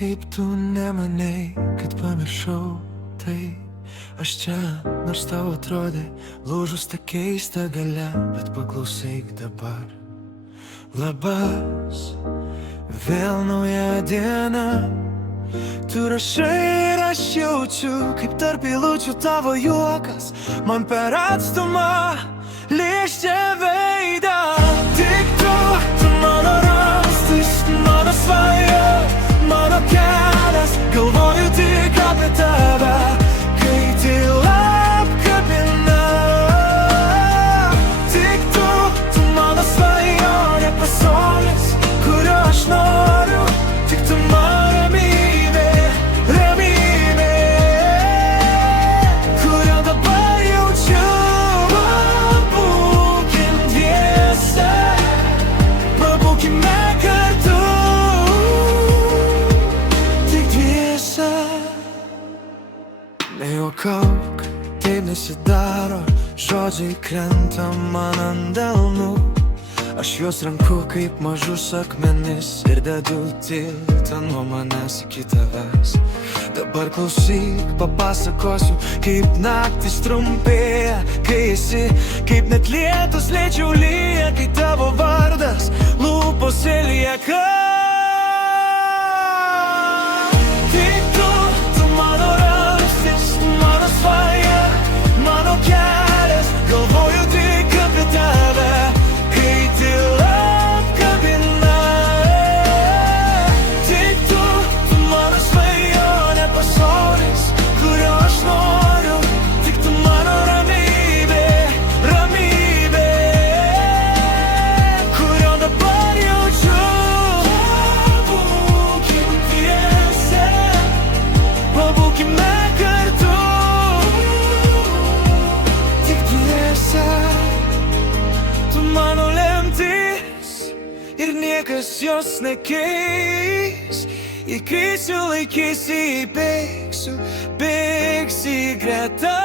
Kaip tu nemanei, kad pamiršau tai. Aš čia, nors tau atrodė lūžus ta keista galia, bet paklausyk dabar. Labas, vėl nauja diena. Tu rašai ir aš jaučiu, kaip tarp eilučių tavo juokas man per atstumą liečia veidą. Tik tu mano rastas, mano svaja, mano kelias. Galvoju tik apie tave, kai tyla apkabina. Tik tu mano svajonė, pasaulis, kurio aš noriu. Tik tu mano ramybė, ramybė, kurio dabar jaučiu. Pabūkim dviese, pabūkime kartu. Tik dviese. Nejuokauk, taip nesidaro, žodžiai krenta man ant delnų. Aš juos ranku kaip mažus akmenis ir dedu tiltą nuo manęs iki tavęs. Dabar klausyk, papasakosiu, kaip naktis trumpėja, kai esi, kaip net lietus lėčiau lyja, kai tavo vardas lūpose lieka. Tik tu mano ramstis, mano svaja, mano kelias. Galvoju tik apie tave, kai tyla apkabina. Tik tu mano svajonė, pasaulis, kurio aš noriu. Tik tu mano ramybė, ramybė, kurio dabar jaučiu. Pabūkim dviese, pabūkime kartu. Tik dviese. Tu mano lemtis ir niekas jos nekeis. Įkrisiu, laikysi, bėgsiu, bėgsi greta.